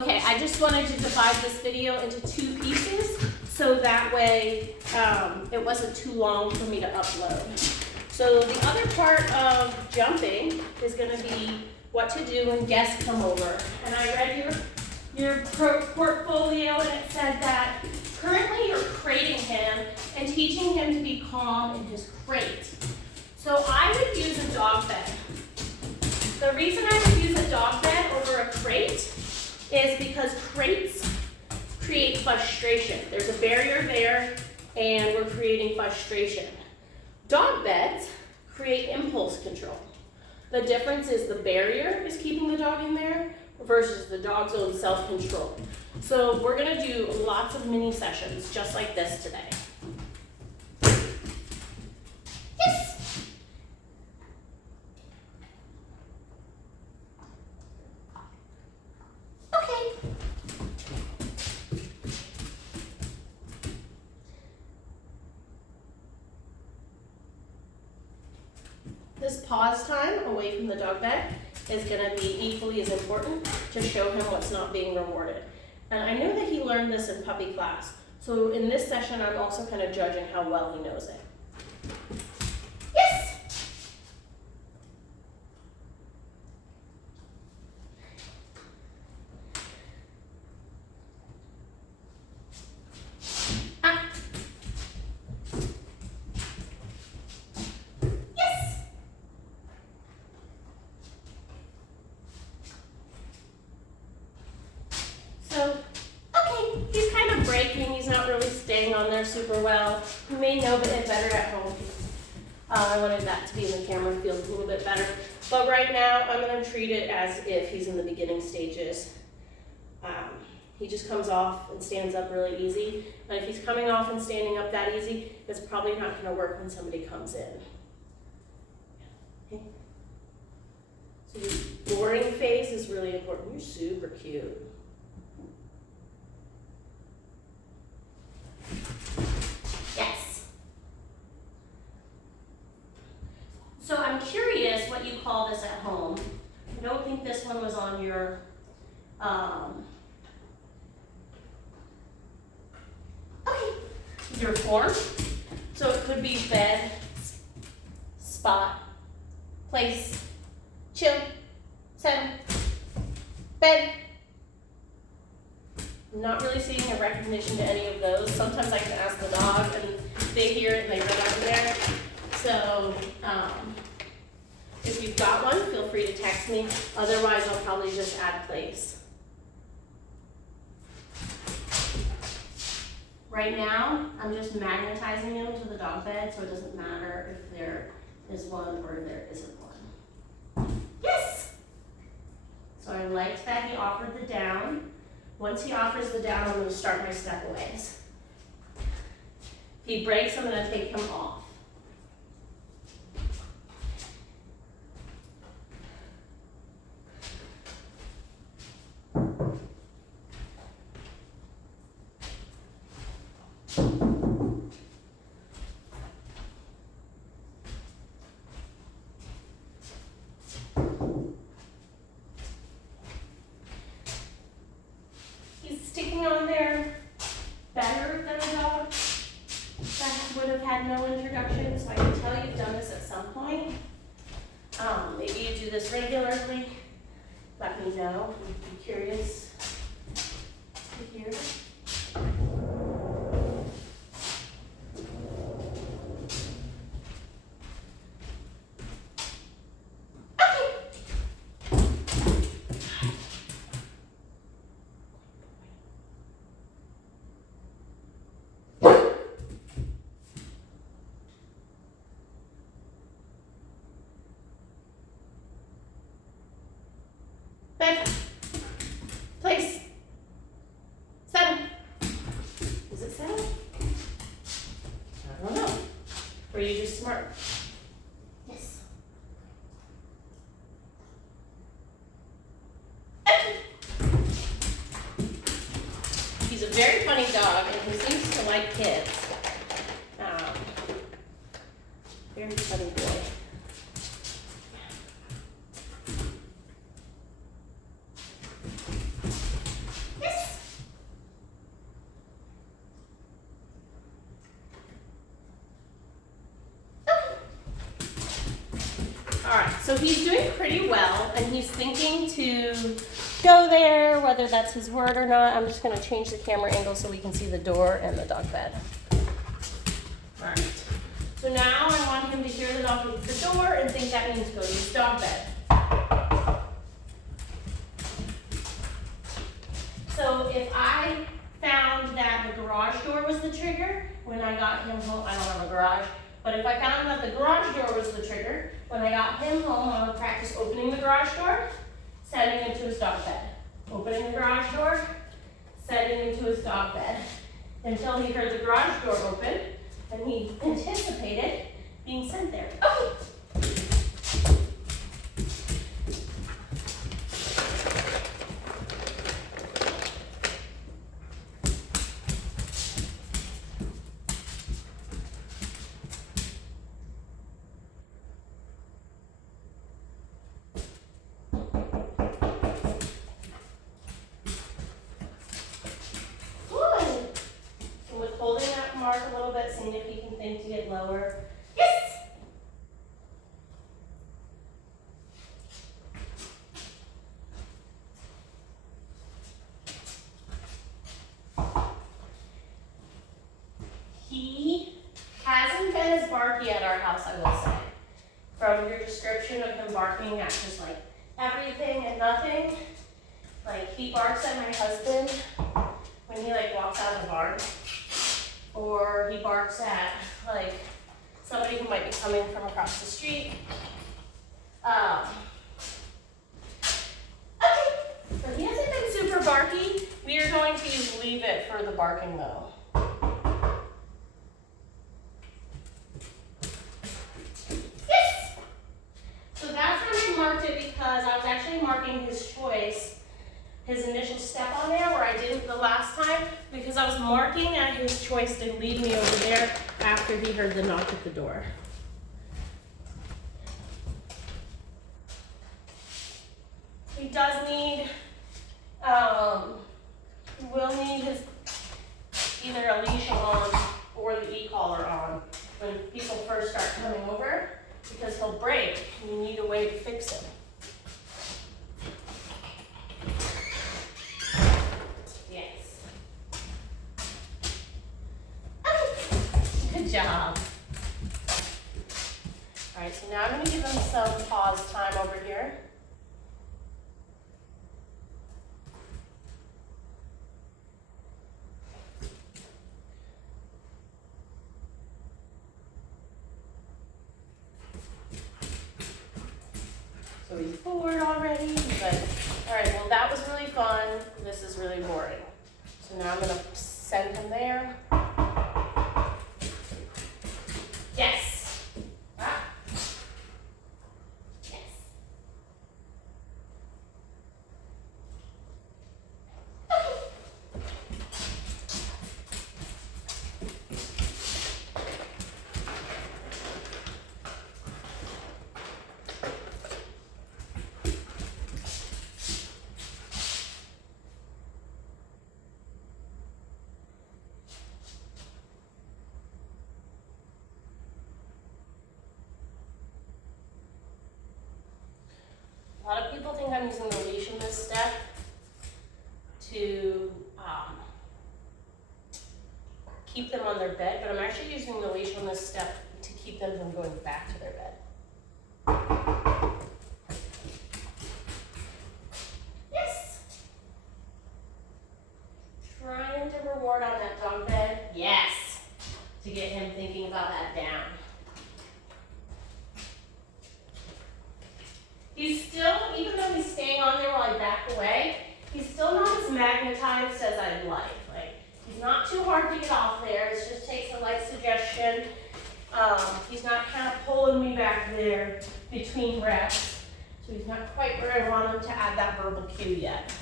Okay, I just wanted to divide this video into two pieces so that way it wasn't too long for me to upload. So the other part of jumping is going to be what to do when guests come over. And I read your portfolio and it said that currently you're crating him and teaching him to be calm in his crate. So I would use a dog bed. The reason I would use a dog bed over a crate is because crates create frustration. There's a barrier there and we're creating frustration. Dog beds create impulse control. The difference is the barrier is keeping the dog in there versus the dog's own self-control. So we're gonna do lots of mini sessions just like this today. Yes! Okay. This pause time away from the dog bed is going to be equally as important to show him what's not being rewarded. And I know that he learned this in puppy class. So in this session, I'm also kind of judging how well he knows it. Yes! Ah. Yes! So, okay, he's kind of breaking. He's not really staying on there super well. You may know it better at home. I wanted that to be in the camera, feels a little bit better. But right now, I'm going to treat it as if he's in the beginning stages. He just comes off and stands up really easy. But if he's coming off and standing up that easy, it's probably not going to work when somebody comes in. Okay. So your boring phase is really important. You're super cute. Yes. So I'm curious what you call this at home. I don't think this one was on your your form. So it could be bed, spot, place, chill, settle, bed. I'm not really seeing a recognition to any of those. Sometimes I can ask the dog and they hear it and they run over there. So if you've got one, feel free to text me. Otherwise, I'll probably just add place. Right now, I'm just magnetizing him to the dog bed, so it doesn't matter if there is one or there isn't one. Yes! So I liked that he offered the down. Once he offers the down, I'm going to start my stepaways. If he breaks, I'm going to take him off. Sticking on there better than a dog that would have had no introduction, so I can tell you've done this at some point. Maybe you do this regularly. Let me know. I'd be curious to hear. Bed, place, settle. Is it settle? I don't know. Or are you just smart? Yes. He's a very funny dog and he seems to like kids. Very funny boy. So he's doing pretty well, and he's thinking to go there, whether that's his word or not. I'm just gonna change the camera angle so we can see the door and the dog bed. All right. So now I want him to hear the dog hit the door and think that means go to his dog bed. So if I found that the garage door was the trigger when I got him home, I don't have a garage, but if I found that the garage door was the trigger, when I got him home, I would practice opening the garage door, setting him to his dog bed. Opening the garage door, setting him to his dog bed. Until he heard the garage door open, and he anticipated being sent there. Okay. Mark a little bit, seeing if he can think to get lower. Yes! He hasn't been as barky at our house, I will say. From your description of him barking at just like everything and nothing, like he barks at my husband when he like walks out of the barn. Or he barks at like somebody who might be coming from across the street. Okay, so he hasn't been super barky. We are going to leave it for the barking though. Yes! So that's when I marked it because I was actually marking his choice, his initial step on there where I didn't the last time, because I was marking at his choice to lead me over there after he heard the knock at the door. He does need, he will need his either a leash on or the e-collar on when people first start coming over, because he'll break and you need a way to fix him. Good job. All right, so now I'm going to give them some pause time over here. So he's bored already, but all right, well that was really fun. This is really boring. So now I'm going to send him there. Yes. Ah. Yes. A lot of people think I'm using the leash in this step to keep them on their bed, but I'm actually using the leash on this step to keep them from going back to their bed. Yes! Trying to reward on that dog bed. Yes! To get him thinking about that down. He's still, even though he's staying on there while I back away, he's still not as magnetized as I'd like. Like, he's not too hard to get off there. It just takes a light suggestion. He's not kind of pulling me back there between reps. So he's not quite where I want him to add that verbal cue yet.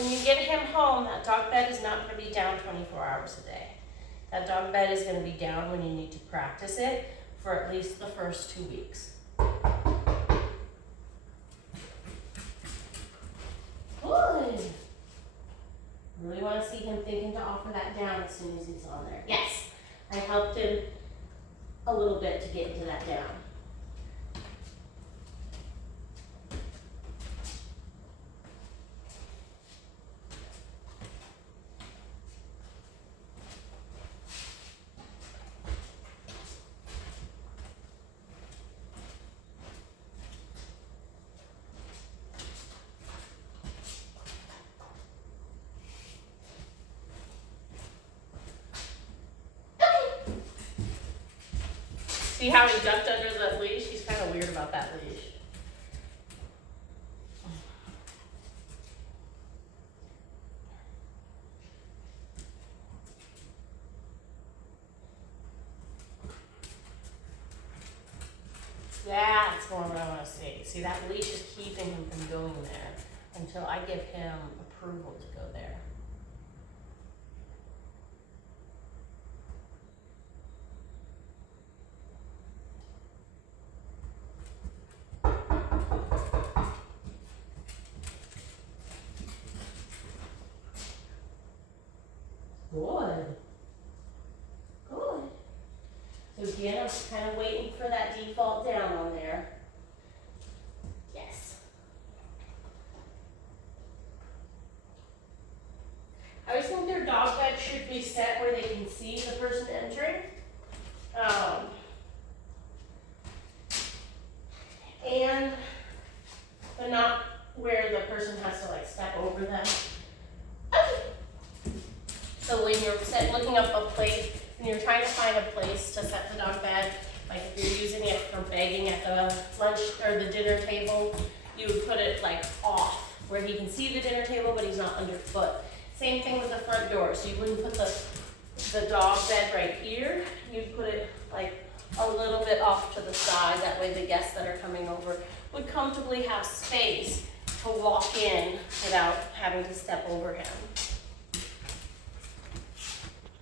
When you get him home, that dog bed is not gonna be down 24 hours a day. That dog bed is gonna be down when you need to practice it for at least the first 2 weeks. Good. Really wanna see him thinking to offer that down as soon as he's on there. Yes, I helped him a little bit to get into that down. See how he ducked under the leash? He's kind of weird about that leash. That's more what I want to see. See, that leash is keeping him from going there until I give him approval to go there. Good. Good. So again, I'm just kind of waiting for that default down on there. Yes. I always think their dog bed should be set where they can see the person entering. But not where the person has to like step over them. So when you're looking up a place, when you're trying to find a place to set the dog bed, like if you're using it for begging at the lunch or the dinner table, you would put it like off where he can see the dinner table but he's not underfoot. Same thing with the front door. So you wouldn't put the dog bed right here. You'd put it like a little bit off to the side. That way the guests that are coming over would comfortably have space to walk in without having to step over him.